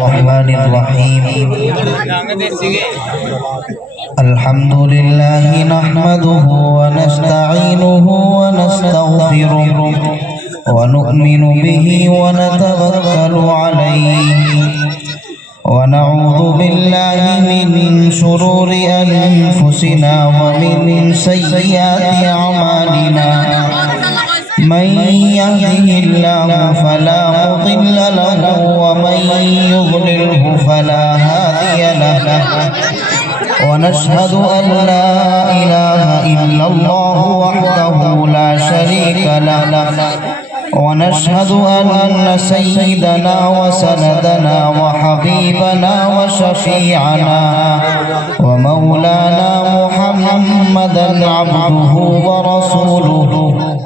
الرحمن الرحيم الحمد لله نحمده ونستعينه ونستغفره ونؤمن به ونتوكل عليه ونعوذ بالله من شرور أنفسنا ومن سيئات أعمالنا من يهده الله فلا مضل له ومن يضلله فلا هادي له ونشهد أن لا إله إلا الله وحده لا شريك له ونشهد أن سيدنا وسندنا وحبيبنا وشفيعنا ومولانا محمدا عبده ورسوله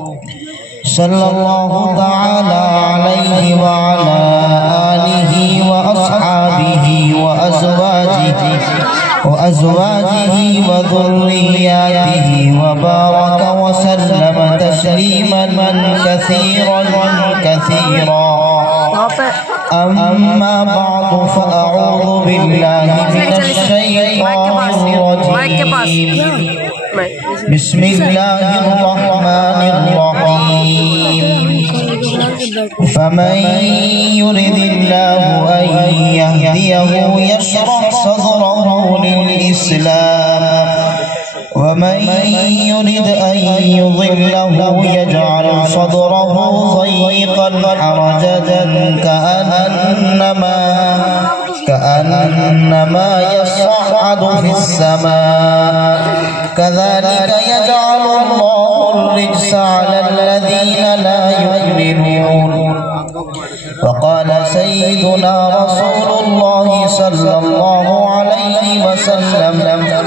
صلى الله تعالى عليه وعلى آله وأصحابه وأزواجه وذرياته وبارك وسلم تسليما كثيرا أما بعد فأعوذ بالله من الشيطان الرجيم بسم الله الرحمن الرحيم فمن يرد الله أن يهديه يشرح صدره للإسلام ومن يرد أن يضله يجعل صدره ضيقا حرجا كأنما يصعد في السماء كذلك يجعل الله الرجس على الذين لا يؤمنون وقال سيدنا رسول الله صلى الله عليه وسلم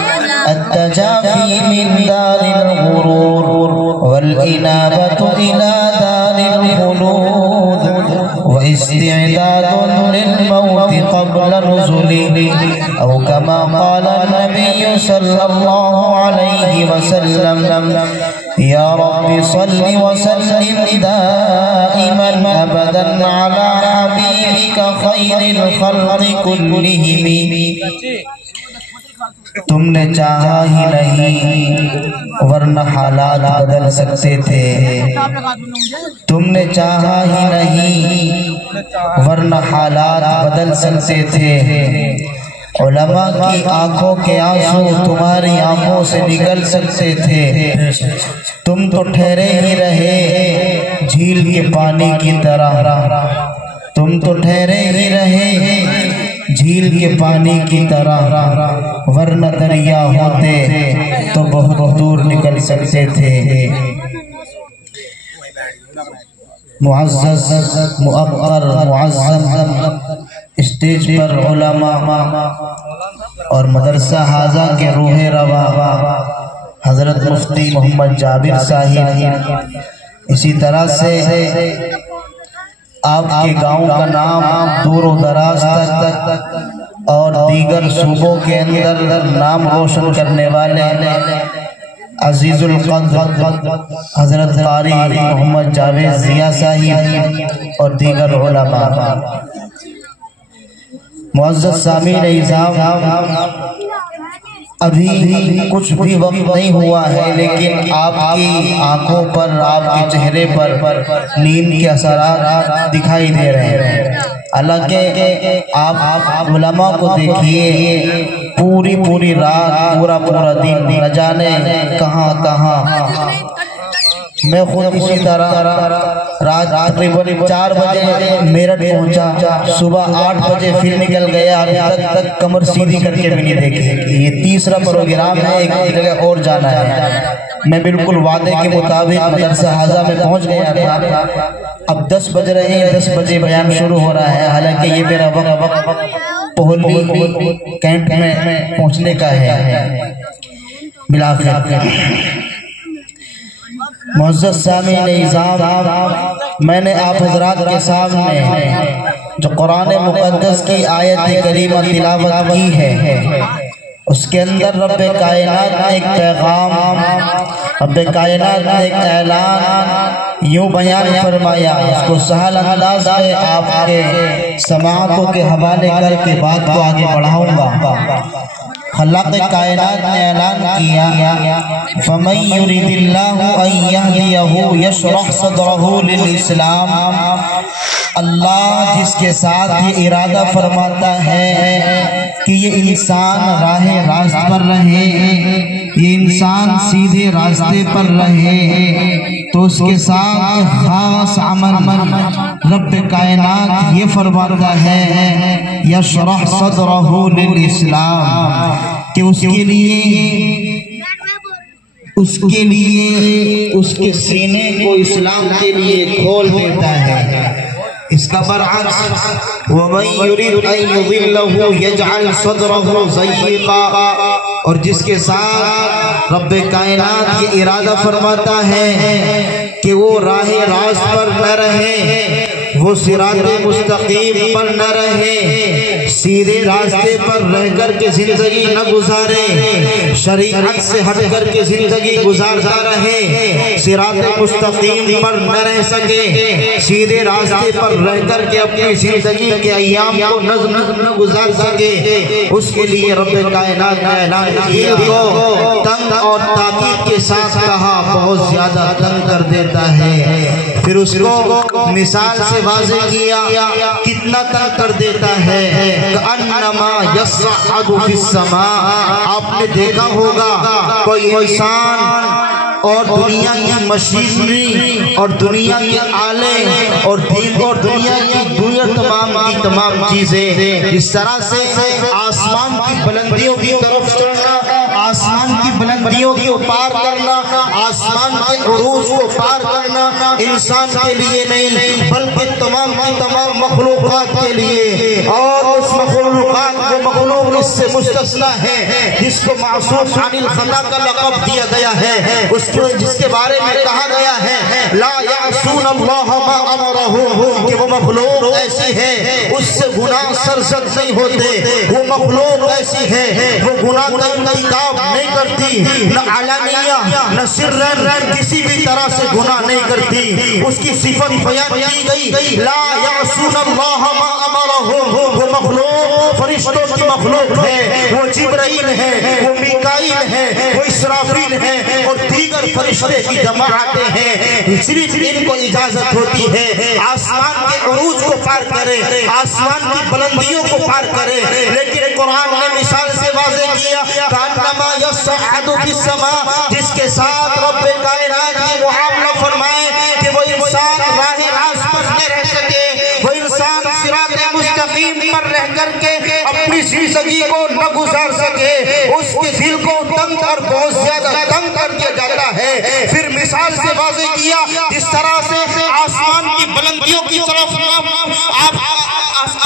التجافي من دار الغرور والإنابة إلى دار الخلود واستعداد للموت قبل نزله أو كما قال النبي صلى الله عليه وسلم يا رب صل وسلم دائما أبدا على حبيبك خير الخلق كلهم تم نے چاہا ہی نہیں ورنہ حالات بدل سکتے تھے تم نے چاہا ہی نہیں ورنہ حالات بدل سکتے تھے علماء کی آنکھوں کے آنسو تمہاری آنکھوں سے نکل سکتے تھے تم تو ٹھہرے ہی رہے جھیل کے پانی کی طرح تم تو ٹھہرے ہی رہے جھیل کے پانی کی طرح ورنہ دریا ہوتے تو بہت دور نکل سکتے تھے معزز مؤقر معظم اسٹیج پر علماء اور مدرسہ حاضہ کے روح رواں حضرت مفتی محمد جابر صاحب اسی طرح سے آپ کے گاؤں کا نام دور و دراز تک اور دیگر صوبوں کے اندر نام روشن کرنے والے عزیز القدر حضرت قاری محمد جاوید ضیاء صاحب اور دیگر علماء معزز سامعین اعظام ابھی کچھ بھی وقت نہیں ہوا ہے لیکن آپ کی آنکھوں پر آپ کے چہرے پر نیند کے اثرات دکھائی دے رہے ہیں حالانکہ آپ علماء کو دیکھیے پوری رات پورا دن نہ جانے کہاں میں خود اسی طرح رات تقریباً 4 بجے میرٹھ پہنچا صبح 8 بجے پھر نکل گیا ابھی تک کمر سیدھی کر کے بھی نہیں دیکھی یہ تیسرا پروگرام ہے ایک جگہ اور جانا ہے میں بالکل وعدے کے مطابق مدرسہ حاضہ میں پہنچ گیا تھا اب 10 بج رہے ہیں 10 بجے بیان شروع ہو رہا ہے حالانکہ یہ میرا وقت پہلی کینٹ میں پہنچنے کا ہے بالآخر معزز سامعین اعظام میں نے آپ حضرات کے سامنے جو قرآن مقدس کی آیت کریمہ تلاوت کی ہے اس کے اندر رب کائنات نے ایک پیغام رب کائنات نے ایک اعلان یوں بیان فرمایا، اس کو سہل انداز میں آپ کے سماعتوں کے حوالے کر کے بات کو آگے بڑھاؤں گا۔ خالق کائنات نے اعلان کیا، فَمَن يُرِدِ اللَّهُ أَن يَهْدِيَهُ يَشْرَحْ صَدْرَهُ لِلْإِسْلَامِ۔ اللہ جس کے ساتھ یہ ارادہ فرماتا ہے کہ یہ انسان راہ راست پر رہے، یہ انسان سیدھے راستے پر رہے، تو اس کے ساتھ ایک خاص عمل رب کائنات یہ فرماتا ہے، یشرح صدرہ للاسلام، کہ اس کے سینے کو اسلام کے لیے کھول دیتا ہے۔ اس کا برعکس، وَمَن يُرِدْ أَن يُضِلَّهُ يَجْعَلْ صَدْرَهُ ضَيِّقًا، اور جس کے ساتھ رب کائنات یہ ارادہ فرماتا ہے کہ وہ راہ راست پر نہ رہے، وہ صراط مستقیم پر نہ رہے، سیدھے راستے پر رہ کر کے زندگی نہ گزارے، شریعت سے ہٹ کر کے زندگی گزارتا رہے، صراط مستقیم پر نہ رہ سکے، سیدھے راستے پر رہ کر کے اپنی زندگی کے ایام کو نہ گزار سکے، اس کے لیے رب کائنات نے اعلان کیا کو تنگ اور تاکید کے ساتھ کہا، بہت زیادہ تنگ کر دیتا ہے۔ پھر اس کو مثال سے واضح کیا، کتنا تنگ کر دیتا ہے، کأنما یصعد فی السماء۔ آپ نے دیکھا ہوگا کوئی انسان اور دنیا کی مشینری اور دنیا کے آلے اور دین اور دنیا کی تمام چیزیں اس طرح سے آسمان کی بلندیوں کی طرف چڑھنا، آسمان کی بلندیوں کو پار کرنا، آسمان کے عروج کو پار کرنا انسان کے لیے نہیں بلکہ تمام کی تمام مخلوقات کے لیے، اور اس مخلوقات کو مخلوق اس سے مستثنیٰ ہے جس کو معصوم عن الخطا کا لقب دیا گیا ہے، جس کے بارے میں کہا گیا ہے لا یعصون اللہ ما امرہم، کہ وہ مخلوق ایسی ہے اس سے گناہ سرزد نہیں ہوتے، وہ مخلوق ایسی ہے وہ گناہ کا ارتکاب نہیں کرتی، نہ علانیہ نہ سرن کسی بھی طرح سے گناہ نہیں کرتی۔ اس کی صفت بیان کی گئی، لا یعصون اللہ ما امرہم، وہ مخلوق فرشتوں کی مخلوق ہے، وہ جبرائیل ہے، وہ میکائیل ہے، وہ اسرافیل ہے اور دیگر فرشتے کی جماعتیں ہیں، صرف ان کو اجازت ہوتی ہے آسمان کے عروج کو پار کرے، آسمان کی بلندیوں کو پار کرے، لیکن قرآن نے مثال سے واضح کیا، کانما یصعد فی السماء، جس کے ساتھ رب کائنات یہ معاملہ فرمائے کہ وہ انسان راہ راست پر نہ رہ سکے، وہ انسان صراط مستقیم پر رہ کر کے اپنی زندگی کو نہ گزار سکے، اس کے دل کو تنگ اور بہت زیادہ تنگ کر دیا جاتا ہے۔ پھر مثال سے واضح کیا، جس طرح سے آسمان کی بلندیوں کی طرف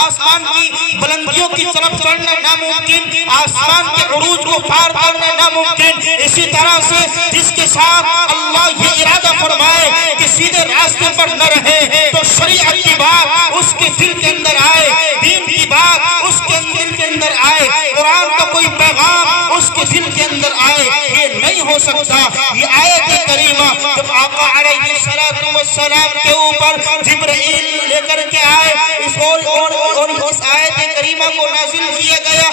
آسمان کی بلندیوں کی طرف چڑھنا ناممکن، آسمان کے عروج کو پار کرنا ناممکن، اسی طرح سے جس کے ساتھ اللہ یہ ارادہ فرمائے کہ سیدھے راستے پر نہ رہے تو شریعت کی بات اس کے دل کے اندر آئے، دین کی بات اس کے دل کے اندر آئے، قرآن کا کوئی پیغام اس کے دل کے اندر آئے، یہ نہیں ہو سکتا۔ یہ آیت کریمہ جب آقا علیہ السلام کے اوپر جبرائیل لے کر کے آئے، اس آیت کریمہ کو نازل کیا گیا،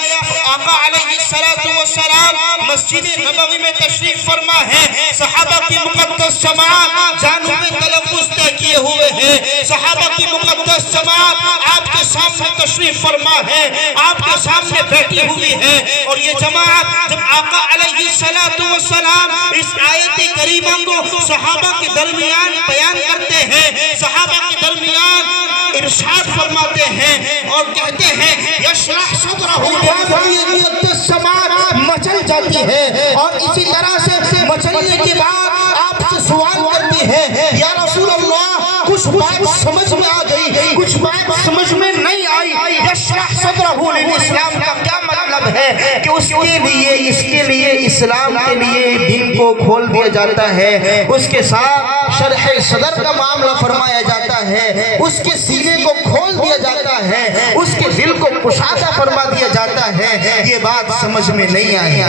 آقا علیہ السلام مسجد نبوی میں تشریف فرما ہے، صحابہ کی مقدس جماعت جانب تلفظ طے کیے ہوئے ہیں، صحابہ کی مقدس جماعت آپ کے سامنے تشریف فرما ہے، آپ کے سامنے بیٹھی ہوئی ہے، اور یہ جماعت جب آقا علیہ السلام اس آیت کریمہ کو صحابہ کے درمیان بیان کرتے ہیں، صحابہ کے درمیان ارشاد فرماتے ہیں اور کہتے ہیں یشرح صدرہ، مقدس جماعت مچل جاتی ہے، اور اسی طرح سے مچلنے کے بعد آپ سے سوال کرتی ہے، یا رسول اللہ کچھ بات سمجھ میں آ گئی، کچھ بات سمجھ میں نہیں آئی، یشرح صدرہ للاسلام کا کیا مطلب ہے کہ اس کے لیے اسلام کے لیے دین کو کھول دیا جاتا ہے، اس کے ساتھ شرح صدر کا معاملہ فرمایا جاتا ہے، اس کے سینے کو کھول دیا جاتا ہے، اس کے دل کو کشادہ فرما دیا جاتا ہے۔ یہ بات سمجھ میں نہیں آئی۔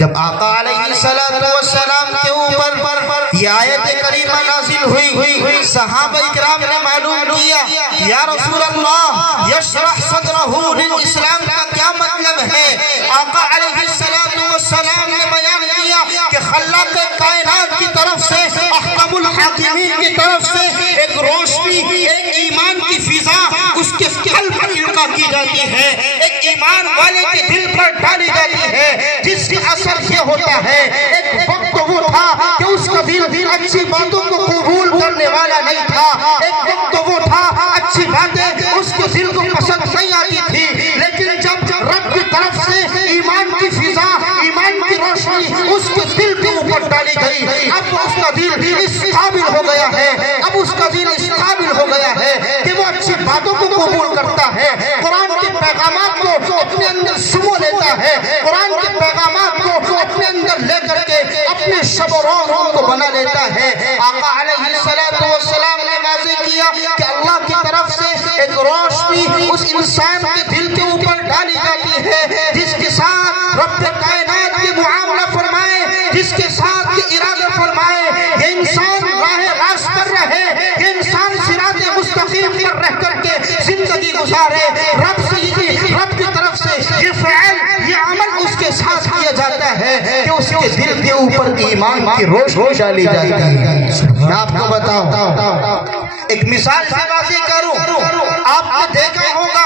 جب آقا علیہ السلام کے اوپر یہ آیت کریمہ نازل ہوئی، صحابہ اکرام نے معلوم کیا یا رسول اللہ یشرح صدرہ للاسلام کا کیا مطلب ہے؟ آقا علیہ السلام نے بیان کیا کہ خلاق کائنات کی طرف سے، احکم الحاکمین کی طرف سے ایک روشنی، ایک ایمان کی فضا اس کے قلب پر القا کی جاتی ہے، ایک ایمان والے کے دل پر ڈالی جاتی ہے، جس کا اثر یہ ہوتا ہے ایک وقت وہ تھا کہ اس کا دل اچھی باتوں کو قبول کرنے والا نہیں تھا، ایک وقت وہ تھا اچھی باتیں اس کے دل کو پسند نہیں آتی تھی، لیکن جب رب کی طرف سے ایمان کی فضا، ایمان کی روشنی اس کے دل کے اوپر ڈالی گئی، اب اس کا دل اس قابل ہو گیا ہے، اب اس کا دل اس قابل ہو گیا ہے کہ وہ اچھی باتوں کو قبول کرتا ہے، قرآن کے پیغامات کو اپنے اندر سمو لیتا ہے، قرآن کے پیغامات کو اپنے اندر لے کر کے اپنے شب و روز کو بنا لیتا ہے۔ آقا علیہ السلام نے واضح کیا کہ اللہ کی طرف سے ایک روشنی اس انسان کے دل کے اوپر ڈالی جاتی ہے، جس کے ساتھ رب کائنات کے معاملہ فرمائے، جس کے ساتھ یہ ارادہ فرمائے یہ انسان راہ راست پر رہے، یہ انسان صراط مستقیم پر رہ کر کے زندگی گزارے، رب کی طرف سے یہ فعل، یہ عمل اس کے ساتھ کیا جاتا ہے کہ اس کے دل کے اوپر ایمان کی روشنی ڈالی جاتی ہے۔ میں آپ کو بتاؤں، ایک مثال سے واضح کروں، آپ نے دیکھا ہوگا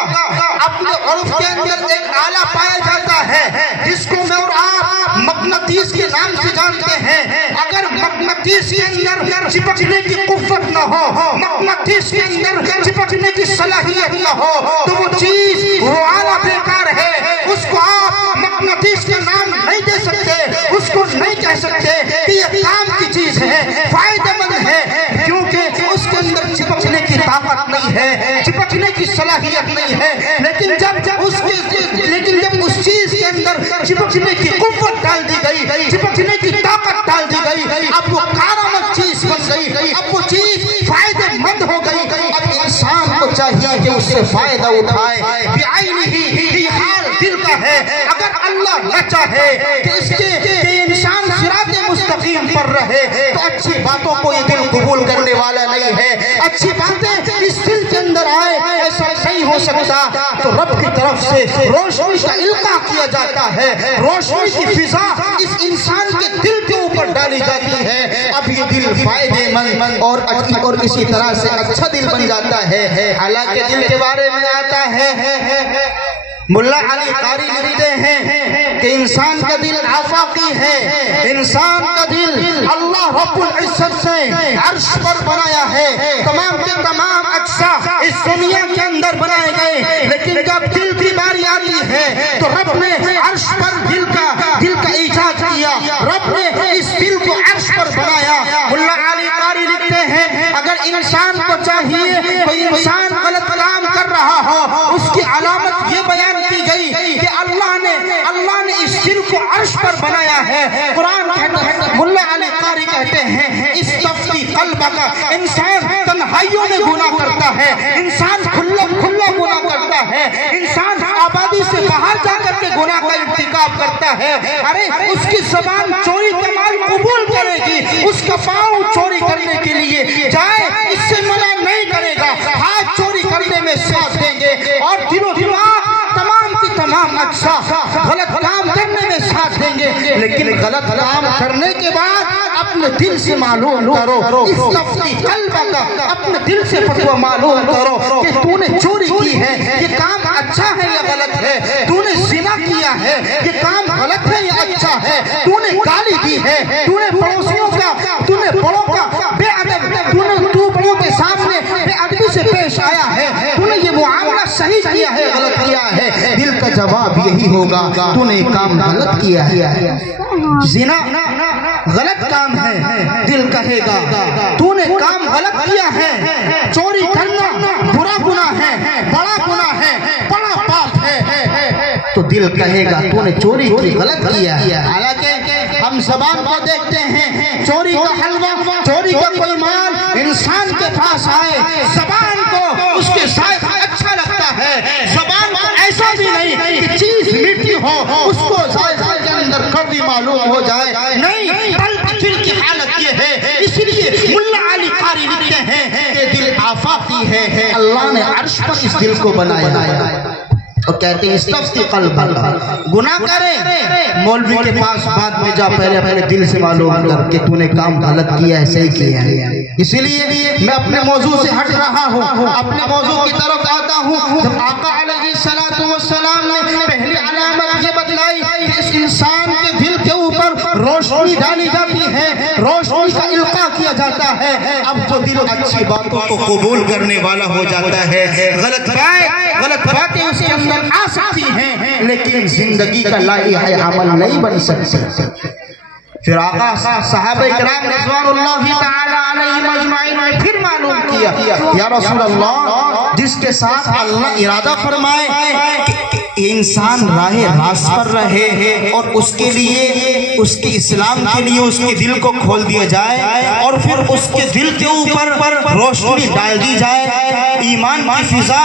اپنے عرف کے اندر ایک آلہ پایا جاتا ہے جس کو میں اور آپ مغناطیس کے نام سے جانتے ہیں، اگر مغناطیس کے اندر چپکنے کی قوت نہ ہو، مغناطیس کے اندر چپکنے کی صلاحیت نہ ہو تو وہ چیز، وہ آلہ بیکار ہے، اس کو آپ مغناطیس کے نام نہیں دے سکتے، اس کو نہیں کہہ سکتے کہ یہ کام کی چیز ہے، فائدہ مند ہے، کیونکہ اس کے اندر چپکنے کی طاقت نہیں ہے، چپکنے کی صلاحیت نہیں ہے، لیکن جب اس چیز کے اندر چپکنے کی قوت ڈال دی گئی، چپکنے کی طاقت ڈال دی گئی، اب وہ کارآمد چیز بن گئی، اب وہ چیز فائدہ مند ہو گئی، اب انسان کو چاہیے کہ اس سے فائدہ اٹھائے، یہ حال دل کا ہے۔ اگر اللہ نہ چاہے کہ انسان صراط مستقیم پر رہے تو اچھی باتوں کو یہ دل قبول کرنے والا نہیں ہے، اچھی باتیں اس دل کے اندر آئے ایسا نہیں ہو سکتا، تو رب کی طرف سے روشنی کا القا کیا جاتا ہے، روشنی کی فضا اس انسان کے دل کے اوپر ڈالی جاتی ہے، اب یہ دل فائدے مند اور اسی طرح سے اچھا دل بن جاتا ہے۔ حالانکہ دل کے بارے میں آتا ہے، ملا علی قاری لکھتے ہیں کہ انسان کا دل آفاقی ہے، انسان کا دل اللہ رب العزت سے عرش پر بنایا ہے، تمام کے تمام اجزاء اس دنیا کے اندر بنائے گئے، لیکن جب دل کی باری آتی ہے تو رب نے عرش پر دل کا ایجاد کیا، رب نے اس دل کو عرش پر بنایا۔ ملا علی قاری لکھتے ہیں اگر انسان کو چاہیے کوئی انسان غلط کام کر رہا ہو، اس کی علامت یہ بیان کی گئی کہ اللہ نے اس دل کو عرش پر بنایا ہے۔ قرآن کہتا ہے، ملا علی قاری کہتے ہیں استفتی قلبک، انسان تنہائیوں میں گناہ کرتا ہے، انسان کھلا گناہ کرتا ہے، انسان آبادی سے باہر جا کر کے گناہ کا ارتکاب کرتا ہے، ارے اس کی زبان چوری کا مال قبول کرے گی، اس کا پاؤں چوری کرنے کے لیے جائے اس سے منع نہیں کرے گا، ہاتھ چوری کرنے میں ساتھ دیں گے، اور دل و دماغ تمام اجزاء غلط کام کرنے میں ساتھ دیں گے، لیکن غلط کام کرنے کے بعد اپنے دل سے معلوم کرو، استفتی قلبک، اپنے دل سے فتویٰ معلوم کرو کہ تو نے چوری کی ہے، یہ کام اچھا ہے یا غلط ہے، تو نے زنا کیا ہے، یہ کام غلط ہے یا اچھا ہے، تو نے گالی دی ہے، تو نے پڑوسیوں کا، تو نے بڑوں کا بے ادب، تو بڑوں کے سامنے بے ادبی سے پیش آیا ہے، تو نے یہ معاملہ صحیح کیا ہے غلط کیا ہے، دل کا جواب یہی ہوگا تو نے کام غلط کیا ہے۔ زنا غلط کام ہے، دل کہے گا تو نے کام غلط کیا ہے، چوری کرنا برا گناہ ہے، بڑا گناہ ہے، بڑا پاپ ہے، تو دل کہے گا تو نے چوری کی، غلط کیا ہے۔ حالانکہ ہم زبان کو دیکھتے ہیں، چوری کا حلوہ، چوری کا کوئی مال انسان کے پاس آئے، زبان کو اس کے ساتھ اچھا لگتا ہے، زبان کو ایسا بھی نہیں کہ چیز میٹھی ہو اس کو ذائقہ کے اندر مقرری معلوم ہو جائے، نہیں، بلکہ دل کی حالت یہ ہے، اس لیے ملا علی قاری لکھتے ہیں کہ دل آفاقی ہے، اللہ نے عرش پر اس دل کو بنایا ہے، اور کہتے ہیں استفتی قلب، گناہ کرے مولوی کے پاس بعد میں جا، پہلے دل سے معلوم کر کہ تو نے کام غلط کیا ہے صحیح کیا ہے۔ اس لیے میں اپنے موضوع سے ہٹ رہا ہوں، اپنے موضوع کی طرف آتا ہوں۔ جب آقا علیہ السلام نے پہلی علامت یہ بتلائی کہ اس انسان کے دل کے اوپر روشنی ڈالی جاتی ہے، روشنی کا القاء کیا جاتا ہے، اب تو دل اچھی باتوں کو قبول کرنے والا ہو جاتا ہے، غلط باتیں اسے اندر آ سکتی ہیں لیکن زندگی کا لائحہ عمل نہیں بن سکتی۔ پھر آقا صحابہ کرام رضوان اللہ تعالی علیہم اجمعین نے پھر معلوم کیا، یا رسول اللہ، جس کے ساتھ اللہ ارادہ فرمائے کہ انسان راہ راست پر رہے اور اس کے لیے، اس کے اسلام کے لیے اس کے دل کو کھول دیا جائے اور پھر اس کے دل کے اوپر روشنی ڈال دی جائے، ایمان کی فضا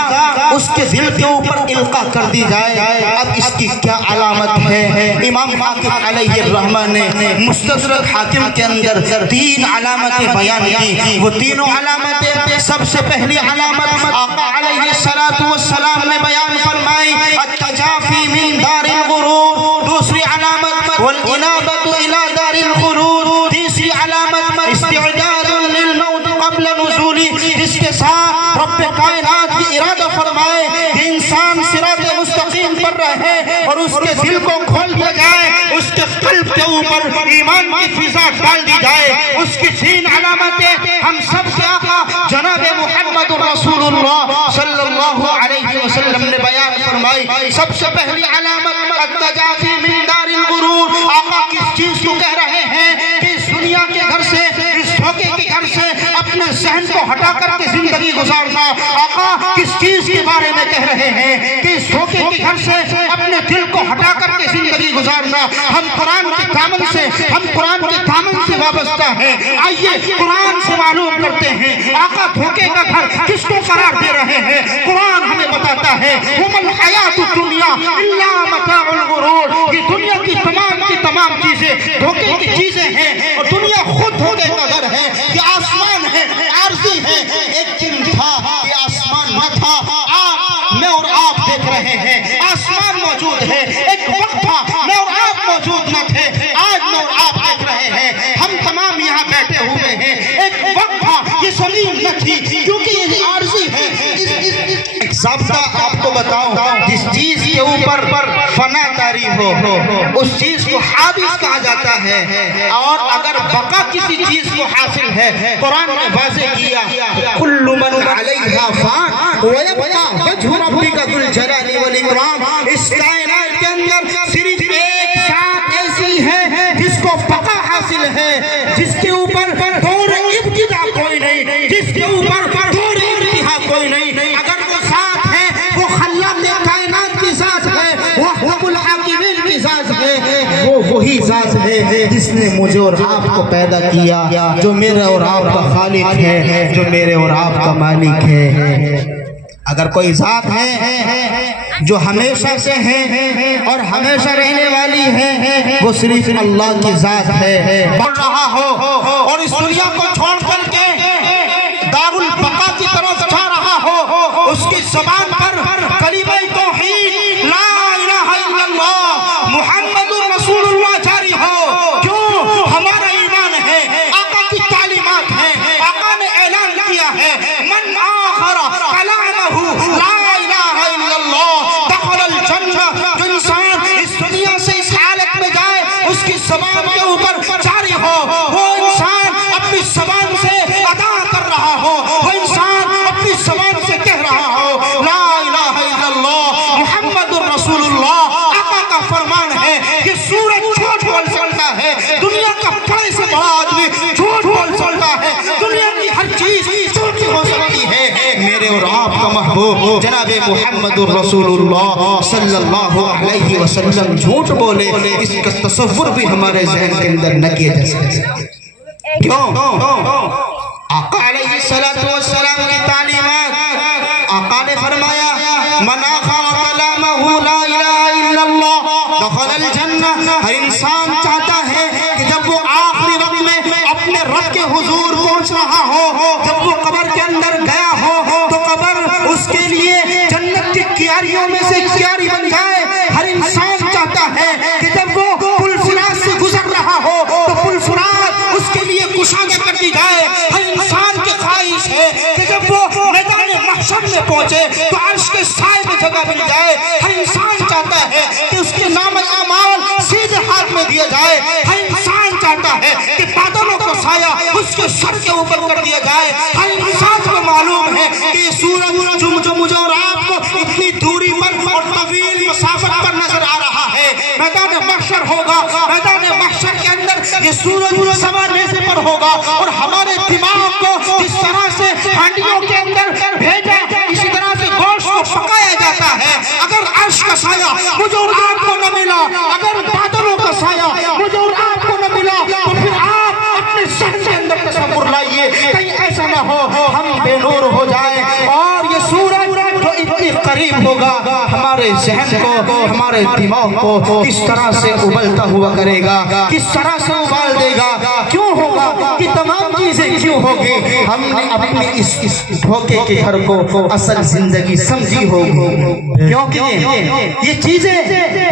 اس کے دل کے اوپر القاء کر دی جائے، اب اس کی کیا علامت ہے؟ امام حاکم علیہ الرحمہ نے مستدرک حاکم کے اندر 3 علامتیں بیان کی، وہ تینوں علامتیں، سب سے پہلی علامت آقا علیہ السلام نے بیان فرمائی التجافی من دار الغرور، دوسری علامت والانابت الى دار الغرور، تیسری علامت استعداد للموت قبل نزولی، جس کے ساتھ رب کائنات کی ارادہ فرمائے کہ انسان صراط مستقیم پر رہے اور اس کے دل کو کھول دیا جائے، اس کے قلب کے اوپر ایمان کی فضا ڈال دی جائے، اس کی 3 علامتیں ہم سب کے آقا جناب محمد رسول اللہ صلی اللہ علیہ وسلم نے بیان فرمائی۔ سب سے پہلی علامت التجافی من دار الغرور، آقا کس چیز کو کہہ رہے ہیں کہ اس دنیا کے گھر سے، اس دھوکے کے گھر سے اپنے ذہن کو ہٹا کر کے زندگی گزارنا، آقا کس چیز کے بارے میں کہہ رہے ہیں کہ اس دھوکے کے گھر سے اپنے دل کو ہٹا کر کے زندگی گزارنا، ہم قرآن کے دامن سے وابستہ ہیں، آئیے قرآن سے معلوم کرتے ہیں آقا دھوکے کا گھر کس کو قرار دے رہے ہیں۔ قرآن ہمیں بتاتا ہے وَمَا الْحَيَاةُ الدُّنْيَا إِلَّا مَتَاعُ الْغُرُورِ، یہ دنیا کی تمام چیزیں دھوکے کی چیزیں ہیں، اور دنیا خود دھوکے کا گھر ہے، یہ آسمان ہے، عارضی ہے، ایک دن تھا یہ آسمان نہ تھا، آج میں اور آپ دیکھ رہے ہیں آسمان موجود ہے، ایک وقت تھا میں اور آپ موجود نہ تھے، آج میں اور آپ دیکھ رہے ہیں، ہم تمام یہاں بیٹھے ہوئے ہیں، ایک وقت تھا یہ زمین نہ تھی کیونکہ یہ عارضی ہے۔ ایک ضابطہ آپ کو بتاؤں، جس چیز کے اوپر فنا طاری ہو اس چیز کو حادث کہا جاتا ہے، اور اگر بقا کسی چیز کو حاصل ہے، قرآن نے واضح کیا کل من علیہا فان ویبقا وجہ ربک ذو الجلال والاکرام، اس کائنات کے اندر صرف ایک ذات ایسی ہے جس کو بقا حاصل ہے، جس کے اوپر دور ابتدا کوئی نہیں، جس کے اوپر دور انتہا کوئی نہیں، اگر وہ ذات ہے وہ خلاق کائنات کی ذات ہے، وہ رب العالمین کی ذات ہے، وہ وہی ذات ہے جس نے مجھے اور آپ کو پیدا کیا، جو میرے اور آپ کا خالق ہے، جو میرے اور آپ کا مالک ہے۔ اگر کوئی ذات ہے جو ہمیشہ سے ہے اور ہمیشہ رہنے والی ہے، وہ صرف اللہ کی ذات ہے، بڑھ رہا ہو اور اس دنیا کو چھوڑ کر کے دار البقا کی طرف جا رہا ہو، اس کی زبان پر کلمہ توحید لا الہ الا اللہ محمد رسول اللہ جاری ہو، کیوں؟ ہمارا ایمان ہے، آقا کی تعلیمات ہیں، آقا نے اعلان کیا ہے من آخر کلامہ لا الہ الا اللہ دخل الجنہ، جو انسان اس دنیا سے اس حالت میں جائے اس کی زبان کے اوپر جاری ہو، وہ انسان اپنی زبان سے ادا کر رہا ہو، وہ انسان اپنی زبان سے کہہ رہا ہو لا الہ الا اللہ محمد رسول اللہ۔ آقا کا فرمان ہے کہ سورج جھوٹ بول سکتا ہے، دنیا کا بڑے سے بڑا آدمی جھوٹ بول سکتا ہے، دنیا کی ہر چیز جھوٹی ہو سکتی ہے، میرے اور آپ کا محبوب جناب محمد رسول اللہ صلی اللہ علیہ وسلم جھوٹ بولے، اس کا تصور بھی ہمارے ذہن کے اندر نہ کیا جا سکتا۔ کیوں؟ آقا علیہ السلام کی تعلیمات، آقا نے فرمایا من آخر کلامہ لا الہ الا الا اللہ دخل الجنہ. ہر انسان چاہتا ہے کہ جب وہ آخری وقت میں اپنے رب کے حضور پہنچ رہا ہو، جب وہ قبر کے اندر گیا ہو تو قبر اس کے لیے جنت کی کیاریوں میں سے کیاری بن جائے. ہر انسان چاہتا ہے کہ جب وہ پل فرات سے گزر رہا ہو تو پل فرات اس کے لیے کشادہ کر دی جائے. ہر انسان کی خواہش ہے کہ جب وہ میدان محشر میں پہنچے تو عرش کے سائے میں جگہ مل جائے. ہر انسان چاہتا ہے کہ اس کے نام الاعمال سیدھے ہاتھ میں دیا جائے. ہر انسان چاہتا ہے کہ بادلوں کا سایہ اس کے سر کے اوپر کر دیا جائے. ہر انسان کو معلوم ہے کہ یہ سورج جو مجھے اور آپ کو اتنی دوری پر اور طویل مسافت پر نظر آ رہا ہے، میدان محشر ہوگا. میدان محشر کے اندر یہ سورج سوا نیزے پر ہوگا اور ہمارے دماغ کو جس طرح سے ہانڈیوں کے اندر بھیجا اسی طرح سے گوشت کو پکایا جاتا ہے. اگر عرش کا سایہ مجھے اور آپ کو نہ ملا، اگر بادلوں کا سایہ مجھے اور آپ کو نہ ملا، تو پھر آپ اپنے ذہن کے اندر تصور لائیے کہیں ایسا نہ ہو ہم بے نور ہو جائیں اور یہ سورج جو اتنی قریب ہوگا ہمارے ذہن کو، ہمارے دماغ کو کس طرح سے ابلتا ہوا کرے گا، کس طرح سے ابال دے گا. کیوں ہوگا کہ تمام چیزیں کیوں ہوگی؟ ہم نے اپنی اس دھوکے کے گھر کو اصل زندگی سمجھی ہوگی. کیونکہ یہ چیزیں،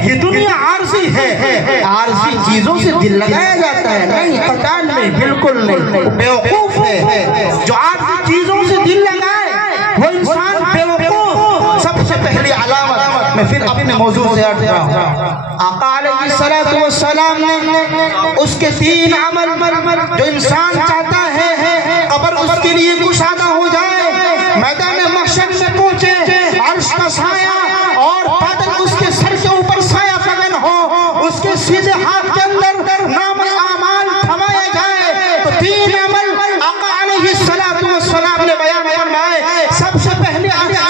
یہ دنیا عارضی ہے. عارضی چیزوں سے دل لگایا جاتا ہے. نہیں، قطعاً نہیں، بالکل نہیں. بیوقوف ہے جو عارضی چیزوں سے دل لگائے، وہ انسان بیوقوف. سب سے پہلی علامت میں پھر اپنے موضوع سے ہٹ رہا ہوں. آقا علیہ السلام نے اس کے 3 عمل جو انسان چاہتا ہے قبر اس کے لیے کشادہ ہو جائے، میدان محشر سے پہنچے، عرش کا سایہ اور بادل اس کے سر کے اوپر سایہ فگن ہو، اس کے سیدھے ہاتھ کے اندر نام اعمال تھمایا جائے. تو 3 عمل آقا علیہ السلام نے بیان فرمائے. سب سے پہلا عمل،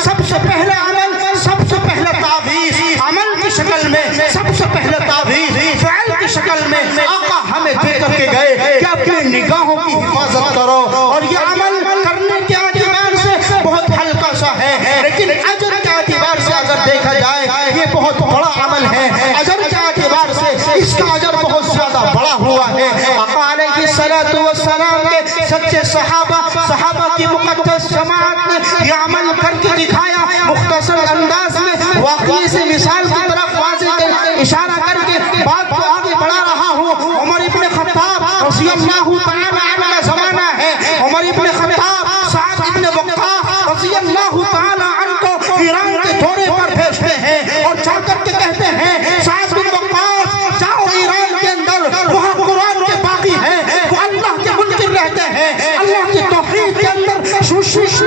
سب سے پہلا تعویذ عمل کی شکل میں، سب سے پہلا تعویذ فعل کی شکل میں آقا ہمیں دے کر کے گئے کہ اپنی نگاہوں کی حفاظت کرو. اور یہ عمل کرنے کے اعتبار سے بہت ہلکا سا ہے، لیکن اجر کے اعتبار سے اگر دیکھا جائے یہ بہت بڑا عمل ہے. اجر کے اعتبار سے اس کا اجر بہت زیادہ بڑا ہوا ہے. آقا علیہ السلام کے سچے صحابہ کی مقدس جماعت نے یہ عمل کر کے دکھایا. مختصر انداز میں واقعی سے مثال کی طرف واضح اشارہ کر کے بات کو آگے بڑھا رہا ہوں. عمر ابن خطاب رضی اللہ تعالی عنہ کا زمانہ ہے. عمر ابن خطاب سعد ابن وقاص رضی اللہ تعالی عنہ کو ایران کے دورے پر بھیجتے ہیں اور جا کر کے کہتے ہیں سعد بن وقاص جاؤ ایران کے اندر، وہاں قرآن کے باقی ہیں، وہ اللہ کے منکر رہتے ہیں، اللہ کی توحید کے اندر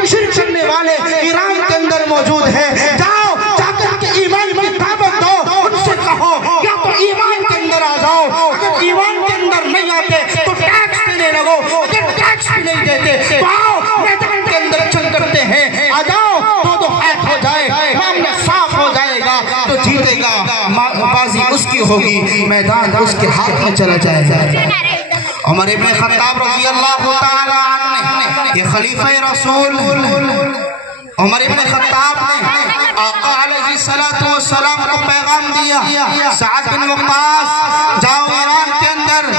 شرک کرنے والے ایران کے اندر موجود ہیں. جاؤ جا کر کے ایمان کی دعوت دو، ان سے کہو یا تو ایمان کے اندر آ جاؤ، اگر ایمان کے اندر نہیں آتے تو ٹیکس دینے لگو، اگر ٹیکس بھی نہیں دیتے تو آؤ میدان کے اندر چل کرتے ہیں، آ جاؤ تو حق ہو جائے، معاملہ صاف ہو جائے گا تو جیتے گا، بازی اس کی ہوگی، میدان اس کے ہاتھ میں چلا جائے گا. عمر ابن خطاب رضی اللہ تعالی عنہ یہ خلیفہ رسول عمر ابن خطاب نے آقا علیہ السلام کو پیغام دیا، سعد بن وقاص جاؤ ایران کے اندر،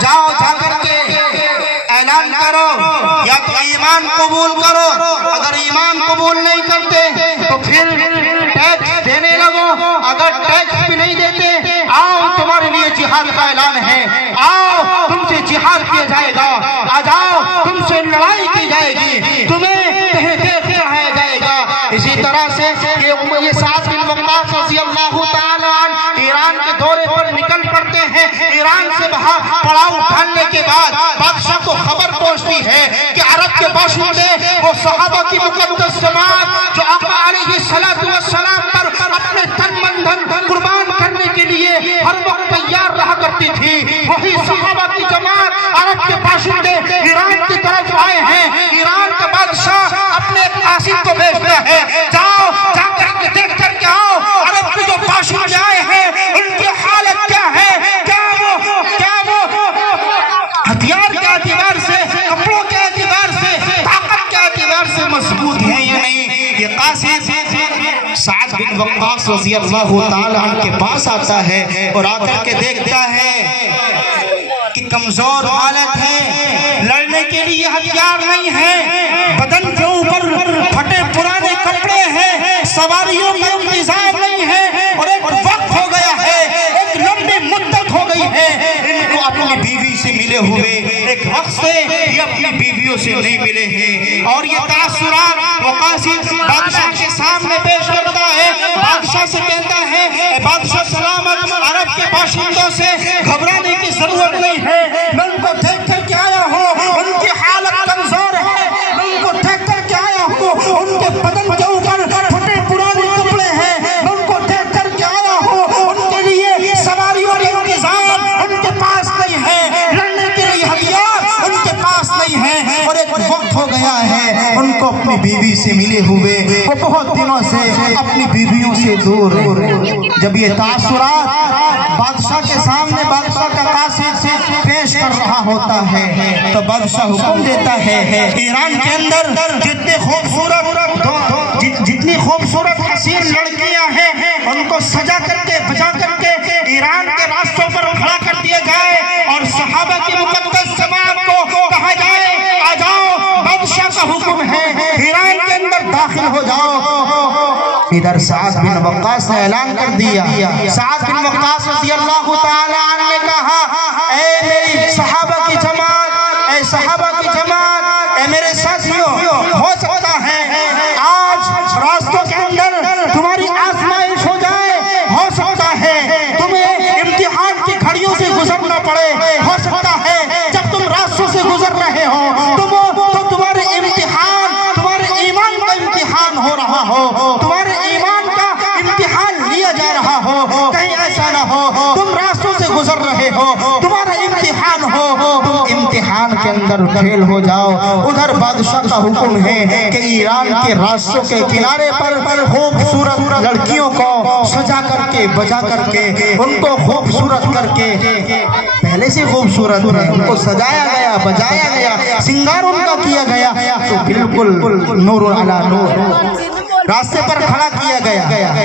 جاؤ جا کر کے اعلان کرو یا تو ایمان قبول کرو، اگر ایمان قبول نہیں کرتے تو پھر ٹیکس دینے لگو، اگر ٹیکس بھی نہیں دیتے آؤ تمہارے لیے جہاد کا اعلان ہے، آؤ تم سے جہاد کیا جائے گا، آ جاؤ تم سے لڑائی کی جائے گی، تمہیں تحقیق کرایا جائے گا. اسی طرح سے یہ سعد بن وقاص رضی اللہ تعالی عنہ ایران کے دورے پر نکل پڑتے ہیں. ایران سے وہاں پڑاؤ ڈالنے کے بعد بادشاہ کو خبر پہنچتی ہے کہ عرب کے باشندے وہ صحابہ کی مقدس جماعت جو آقا علیہ السلام پر اپنے تن من دھن قربان کرنے کے لیے ہر وقت تیار رہا کرتی تھی، وہی صحابہ کی جماعت عرب کے باشندے ایران کی طرف آئے ہیں. ایران کا بادشاہ اپنے قاصد کو بھیجتا ہے، جاؤ جا کر کے دیکھ کر کے آؤ عرب کے جو باشندے آئے ہیں ان کی حالت کیا ہے، کیا وہ ہتھیار کے اعتبار سے، کپڑوں کے اعتبار سے، طاقت کے اعتبار سے مضبوط ہیں یا نہیں. یہ قاصد سعد بن وقاص رضی اللہ تعالی عنہ کے پاس آتا ہے اور آ کر کے دیکھتا ہے کہ کمزور حالت ہے، لڑنے کے لیے ہتھیار نہیں ہے، بدن کے اوپر پھٹے پرانے کپڑے ہیں، سواریوں کا انتظام نہیں ہے، اور ایک وقت ہو گیا ہے، ایک لمبی مدت ہو گئی ہے ان کو اپنی بیوی سے ملے ہوئے، ایک وقت سے یہ اپنی بیویوں سے نہیں ملے ہیں، اور یہ تاثرات وقاص بادشاہ کے سامنے پیش کرتا ہے۔ بادشاہ سے کہتا ہے اے بادشاہ سلامت، عرب کے باشندوں سے گھبرانے کی ضرورت نہیں ہے، میں ان کو دیکھ کر کے آیا ہوں، ان کی حالت کمزور ہے، میں ان کو دیکھ کر کے آیا ہوں، ان کے بدن کے اوپر پھٹے پرانے کپڑے ہیں، میں ان کو دیکھ کر کے آیا ہوں، ان کے لیے سواریوں کا انتظام ان کے پاس نہیں ہے، لڑنے کے لیے ہتھیار ان کے پاس نہیں ہے، اور ایک وقت ہو گیا ہے ان کو اپنی بیوی سے ملے ہوئے، وہ بہت دنوں سے اپنی بیویوں سے دور ہیں۔ جب یہ تاثرات بادشاہ کے سامنے بادشاہ کا قاصد پیش کر رہا ہوتا ہے تو بادشاہ حکم دیتا ہے ایران کے اندر جتنی خوبصورت حسین لڑکیاں ہیں ان کو سجا کر کے بجا کر کے ایران کے راستوں پر کھڑا کر دیا جائے، اور صحابہ کی مقدس جماعت کو کہا جائے آ جاؤ، بادشاہ کا حکم ہے ایران کے اندر داخل ہو جاؤ۔ ادھر سعد بن وقاص نے اعلان کر دیا، سعد بن وقاص رضی اللہ تعالی عنہ نے کہا اے میری صحابہ کی جماعت، اے صحابہ کی جماعت، اے میرے ساتھیوں، ہو سکتا ہے آج راستوں کے اندر تمہاری آزمائش ہو جائے، ہو سکتا ہے تمہیں امتحان کی گھڑیوں سے گزرنا پڑے، ہو سکتا ہے جب تم راستوں سے گزر رہے ہو تو تمہارے امتحان، تمہارے ایمان کا امتحان ہو رہا ہو، تمہارے ایمان کا امتحان لیا جا رہا ہو، کہیں ایسا نہ ہو تم راستوں سے گزر رہے ہو، تمہارا امتحان ہو، تم امتحان کے اندر فیل ہو جاؤ۔ ادھر بادشاہ کا حکم ہے کہ ایران کے راستوں کے کنارے پر خوبصورت لڑکیوں کو سجا کر کے بجا کر کے ان کو خوبصورت کر کے، پہلے سے خوبصورت ہے، ان کو سجایا گیا، بجایا گیا، سنگار ان کا کیا گیا تو بالکل نور علی نور راستے پر کھڑا کیا گیا۔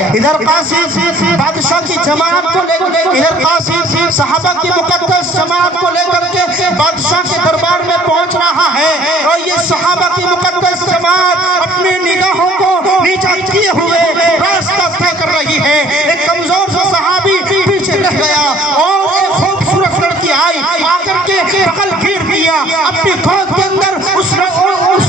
ادھر قاصد بادشاہ کی جماعت کو لے کر، ادھر قاصد صحابہ کی مقدس جماعت کو لے کر کے بادشاہ کے دربار میں پہنچ رہا ہے، اور یہ صحابہ کی مقدس جماعت اپنی نگاہوں کو نیچا کیے ہوئے راستہ طے کر رہی ہے۔ ایک کمزور سا صحابی پیچھے رہ گیا اور ایک خوبصورت لڑکی آئی، آ کر کے بغل گھیر دیا، اپنی گود کے اندر اس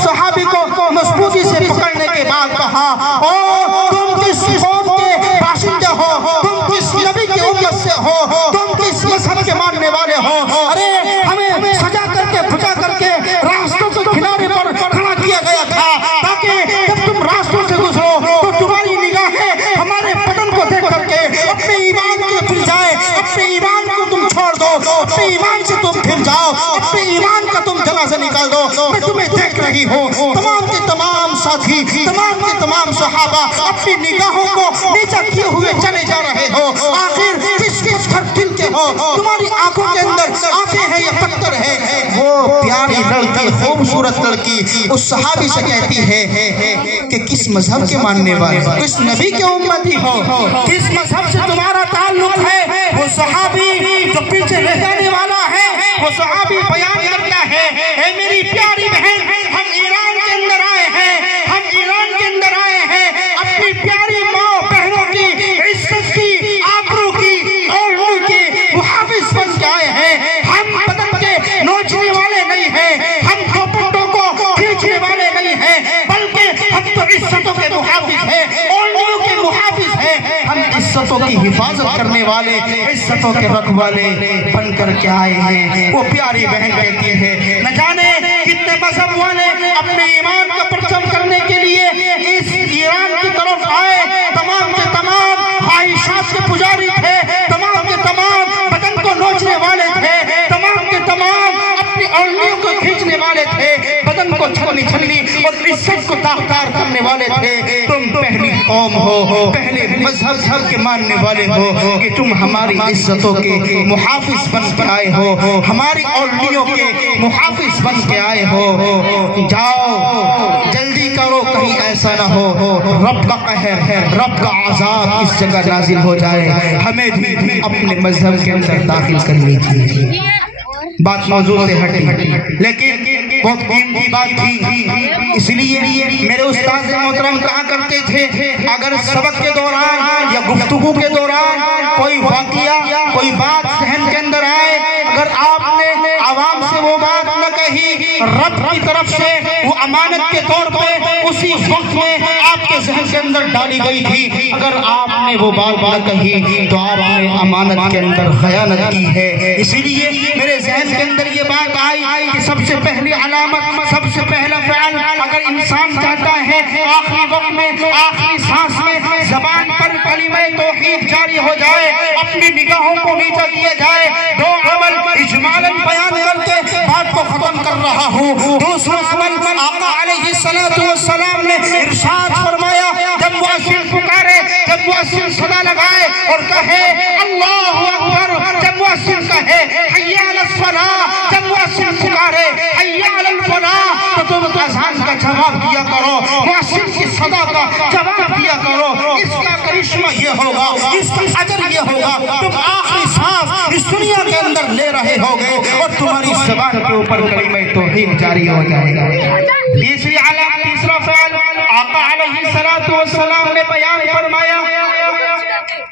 صحابی کو مضبوطی سے پکڑنے کے بعد کہا اور تم کس قوم کے باشندے ہو، تم کس نبی کی امت سے ہو، تم کس مذہب کے ماننے والے ہو؟ ارے ہمیں سجا کر کے بجا کر کے راستوں کے کنارے پر کھڑا کیا گیا تھا تاکہ جب تم راستوں سے گزرو تو تمہاری نگاہیں ہمارے بدن کو دیکھ کر کے اپنے ایمان کو پھر جائے، اپنے ایمان کو تم چھوڑ دو، اپنے ایمان سے تم پھر جاؤ، اپنے ایمان کا تم جنازہ نکال دو۔ میں تمہیں دیکھ رہی ہوں، تمام کے تمام ساتھی، تمام کے تمام صحابہ اپنی نگاہوں کو نیچا کیے ہوئے چلے جا رہے ہو، آخر کس کس گھر دل کے ہو؟ تمہاری آنکھوں کے اندر آنکھیں ہیں یا پتھر ہے؟ وہ پیاری لڑکی، خوبصورت لڑکی اس صحابی سے کہتی ہے کہ کس مذہب کے ماننے والے، کس نبی کے امتی ہو، کس مذہب سے تمہارا تعلق ہے؟ وہ صحابی جو پیچھے رہ جانے والا ہے وہ صحابی بیان کرتا ہے اے میری پیاری بہن، ہم ایران کے اندر آئے ہیں، ہم ایران کے اندر آئے ہیں اپنی پیاری ماں بہنوں کی عزت کی، آبرو کی، اور کی محافظ بن کے آئے ہیں۔ ہم بدن کے نوچنے والے نہیں ہیں، ہم دوپٹوں کو کھینچنے والے نہیں ہیں، بلکہ ہم تو عزتوں کے محافظ ہیں، اور کے محافظ ہیں، ہم عزتوں کی حفاظت کرنے والے، عزتوں کے رکھوالے بن کر کے آئے ہیں۔ وہ پیاری بہن کہتی ہے نہ جانے کتنے مذہب والے اپنے ایمان کا پرچم کرنے کے لیے اس ایران کی طرف آئے، تمام کے تمام خواہشات کے پجاری تھے، تمام کے تمام بدن کو نوچنے والے تھے، تمام کے تمام اپنی اوڑھنیوں کو کھینچنے والے تھے، بدن کو چھلنی اور عزت کو داغدار کرنے والے تھے۔ تم پہلی قوم ہو، پہلے مذہب کے ماننے والے ہو کہ تم ہماری عزتوں کے محافظ بن کے آئے ہو، ہماری اوڑھنیوں کے محافظ بن کے آئے ہو۔ جاؤ جلدی کرو کہیں ایسا نہ ہو رب کا قہر، رب کا عذاب اس جگہ نازل ہو جائے. ہمیں بھی اپنے مذہب کے اندر داخل کر لیجیے. بات موضوع سے ہٹی لیکن بہت قیمتی بات تھی. اس لیے میرے استاد محترم کہا کرتے تھے اگر سبق کے دوران یا گفتگو کے دوران کوئی واقعہ کوئی بات ذہن کے اندر آئے، اگر آپ نے عوام سے وہ بات نہ کہی، رب کی طرف سے وہ امانت کے طور پہ اسی وقت میں آپ کے ذہن کے اندر ڈالی گئی تھی، اگر آپ نے وہ بات نہ کہی تو آپ نے امانت کے اندر خیانت کی ہے. اسی لیے میرے ذہن کے اندر یہ بات آئی کہ سب سے پہلی علامت، سب سے پہلا فعل، اگر انسان چاہتا ہے آخری وقت میں، آخری سانس میں زبان پر کلمہ توحید جاری ہو جائے، اپنی نگاہوں کو نیچا کیا جائے. دو عمل اجمالاً بیان کر کے بات کو ختم کر رہا ہوں. دوسرا عمل آقا علیہ السلام نے ارشاد فرمایا جب مؤذن پکارے، جب مؤذن صدا لگائے اور کہے اللہ اکبر، جب مؤذن کہے حی علی الصلاۃ، جب مؤذن پکارے حی علی الفلاح، تو تم اذان کا جواب دیا کرو، مؤذن کی صدا کا جواب دیا کرو. اس کا کرشمہ یہ ہوگا، اس کا اجر یہ ہوگا، تم آخری سانس اس دنیا کے اندر لے رہے ہوگے اور تمہاری زبان کے اوپر کلمہ توحید جاری ہو جائے گا. تیسری علامت، تیسرا فعل آقا علیہ السلام نے بیان فرمایا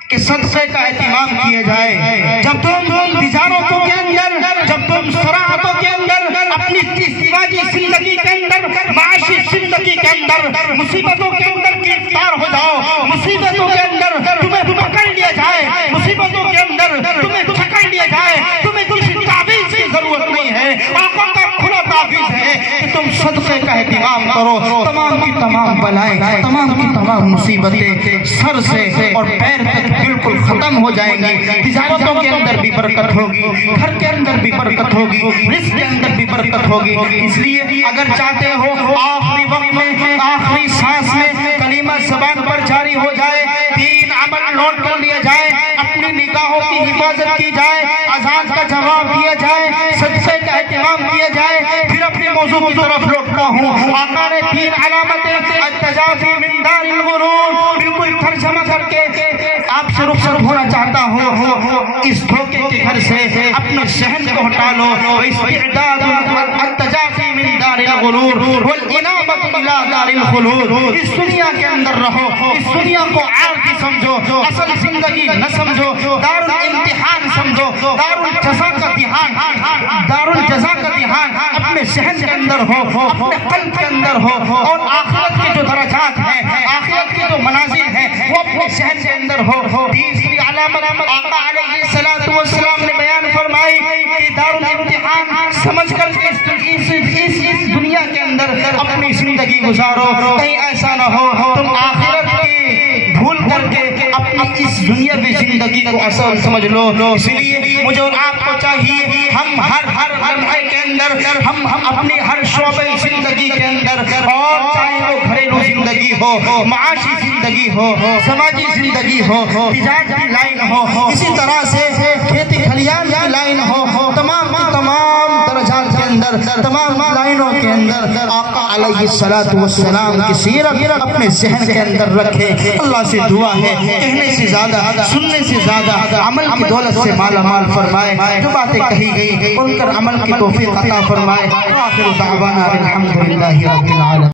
کہ صدقے کا اہتمام کیا جائے. جب تم تجارتوں کے اندر، جب تم صراحتوں کے اندر، اپنی ازدواجی زندگی کے اندر، معاشی زندگی کے اندر مصیبتوں کے اندر گرفتار ہو جاؤ، مصیبتوں کے اندر تمہیں پکڑ لیا جائے، مصیبتوں کے اندر تمہیں پکڑ لیا جائے، تمہیں کسی تعویذ کی ضرورت نہیں ہے. آقا کا کھلا تعویذ ہے کہ تم صدقے کا اہتمام کرو. تمام کی تمام بلائیں، تمام کی تمام مصیبتیں سر سے اور پیر تک بالکل ختم ہو جائیں گی. تجارتوں کے اندر بھی برکت ہوگی، گھر کے اندر بھی برکت ہوگی، رزق کے اندر بھی برکت ہوگی. اس لیے اگر چاہتے ہو آخری وقت میں، آخری سانس میں کلمہ زبان پر جاری ہو جائے، تین عمل نوٹ کر لیا جائے، اپنی نگاہوں کی حفاظت کی جائے، اذان کا جواب دیا جائے، صدقے کا اہتمام کیا جائے. پھر اپنے موضوع کی طرف لوٹتا ہوں. آقا نے تین علامتیں التجافی من دار الغرور بالکل ترجمہ کر کے آپ سے رخصت ہونا چاہتا ہوں. اس دھوکے کے گھر سے اپنے ذہن کو ہٹا لو. استعداد التجافی من دار الغرور والانابۃ الی دار الخلود. اس دنیا کے اندر رہو، اس دنیا کو عارضی سمجھو، اصل زندگی نہ سمجھو، دار الامتحان سمجھو، دار الجزا کا دھیان، دار الجزا کا دھیان اپنے ذہن کے اندر ہو، اپنے قلب کے اندر ہو، اور آخرت کے جو درجات ہیں، آخرت کے جو منازل ہیں وہ اپنے ذہن کے اندر ہو. تیسری علامت آقا علیہ السلام نے بیان فرمائی کہ دار الامتحان سمجھ کر اس دنیا کے اندر اپنی زندگی گزارو. کہیں ایسا نہ ہو تم آخرت کی بھول کر کے اپنی اس دنیا میں زندگی کو اصل سمجھ لو. اس لیے مجھے اور آپ کو چاہیے ہم ہر لمحے کے اندر، ہم اپنی ہر شعبے زندگی کے اندر، اور چاہے وہ گھریلو زندگی ہو، معاشی زندگی ہو، سماجی زندگی ہو، تجارت کی لائن ہو، اسی طرح سے کھیتی کھلیان کی لائن ہو، تمام درجات کے اندر، تمام لائنوں کے اندر آقا علیہ السلام کی سیرت اپنے ذہن کے اندر رکھے. اللہ سے دعا ہے کہنے سے زیادہ، سننے سے زیادہ عمل کی دولت سے مالا مال فرمائے. جو باتیں کہی گئی ان پر عمل کی توفیق عطا فرمائے. آخر دعوانا الحمدللہ رب العالمین.